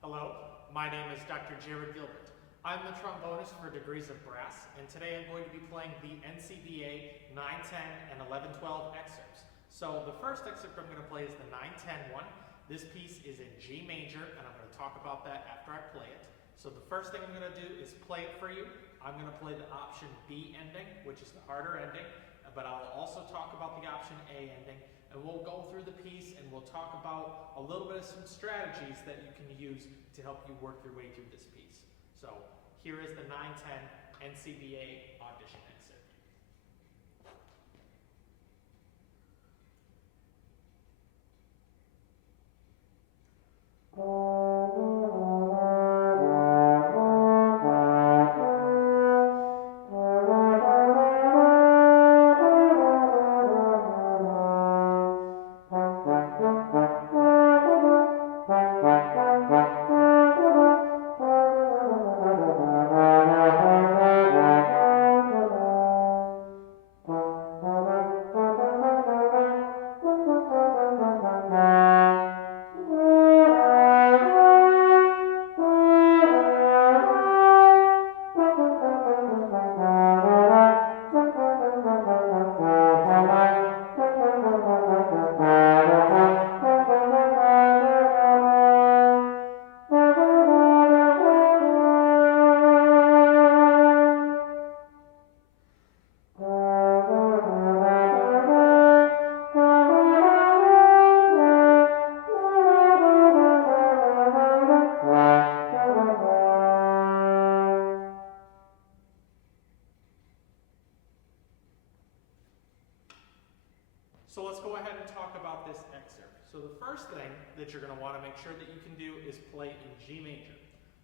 Hello, my name is Dr. Gilbert. I'm the trombonist for Degrees of Brass, and today I'm going to be playing the NCBA 9, 10, and 11, 12 excerpts. So the first excerpt I'm going to play is the 9, 10 one. This piece is in G major, and I'm going to talk about that after I play it. So the first thing I'm going to do is play it for you. I'm going to play the option B ending, which is the harder ending, but I'll also talk about the option A ending, and we'll go through the piece and we'll talk about a little bit of some strategies that you can use to help you work your way through this piece. So here is the 9, 10 NCBA audition excerpt. So let's go ahead and talk about this excerpt. So the first thing that you're going to want to make sure that you can do is play in G major.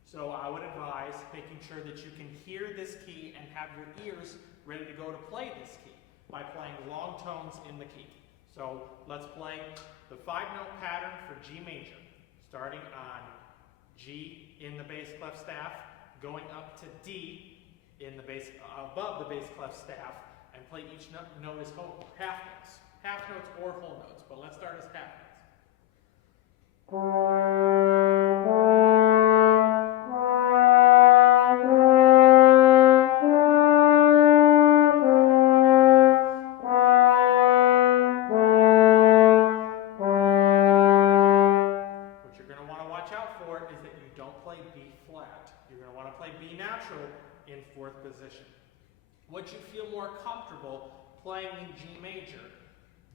So I would advise making sure that you can hear this key and have your ears ready to go to play this key by playing long tones in the key. So let's play the 5-note pattern for G major, starting on G in the bass clef staff, going up to D in the bass, above the bass clef staff, and play each note as half notes. Half notes or whole notes, but let's start as half notes. What you're going to want to watch out for is that you don't play B flat. You're going to want to play B natural in 4th position. Once you feel more comfortable playing in G major,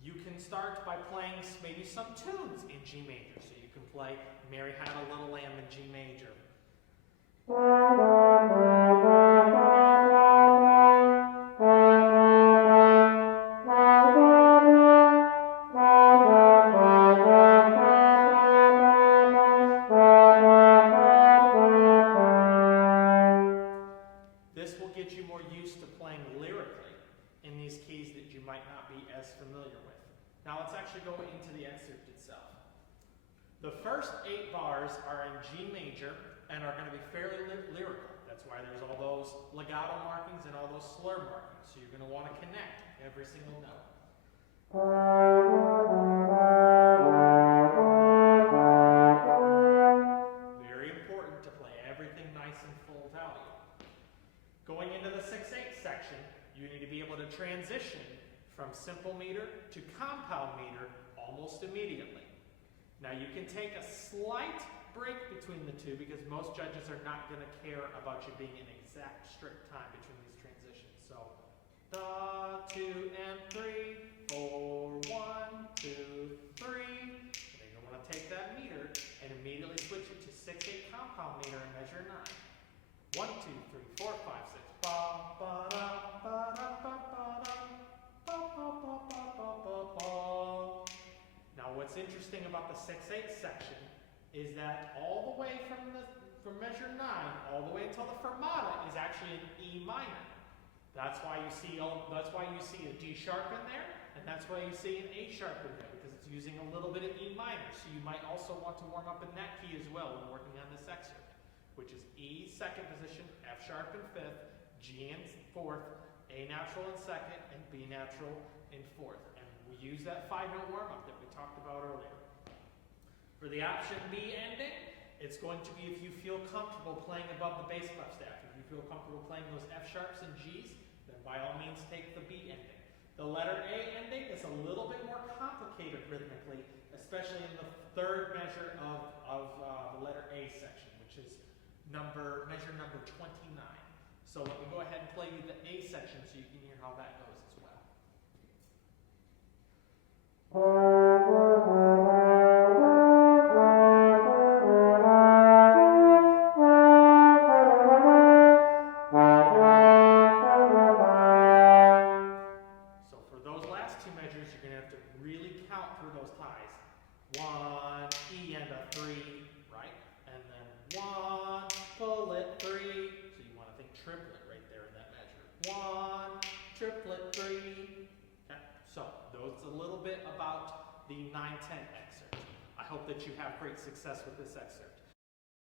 you can start by playing maybe some tunes in G major. So you can play Mary Had a Little Lamb in G major. This will get you more used to playing lyrically in these keys that you might not be as familiar with. Now let's actually go into the excerpt itself. The first 8 bars are in G major and are going to be fairly lyrical. That's why there's all those legato markings and all those slur markings. So you're going to want to connect every single note. Very important to play everything nice and full value. Going into the 6/8 section, you need to be able to transition from simple meter to compound meter almost immediately. Now you can take a slight break between the two because most judges are not going to care about you being in exact strict time between these transitions. So, da, 2 and 3, 4, 1, 2, 3. And then you're going to want to take that meter and immediately switch it to 6/8 compound meter and measure 9. 1, 2, 3, 4, 5, 6. Ba, ba, da, ba, da, ba, ba, da. Now what's interesting about the 6/8 section is that all the way from measure 9 all the way until the fermata is actually an E minor. That's why you see a D sharp in there, and that's why you see an A sharp in there, because it's using a little bit of E minor. So you might also want to warm up in that key as well when working on this excerpt, which is E 2nd position, F sharp in 5th, G in 4th, A natural in 2nd, and B natural in 4th. And we use that 5-note warm-up that we talked about earlier. For the option B ending, It's going to be if you feel comfortable playing above the bass clef staff. If you feel comfortable playing those F sharps and Gs, then by all means take the B ending. The letter A ending is a little bit more complicated rhythmically, especially in the third measure of the letter A section, which is measure number 29. So let me go ahead and play you the A section so you can hear how that goes as well. So for those last two measures, you're going to have to really count through those ties. 1, E and a 3, right? And then 1, pull it, 3. So you want to think triplet right there in that measure. 1, triplet, 3. Okay, so those a little bit about the 9-10 excerpt. I hope that you have great success with this excerpt.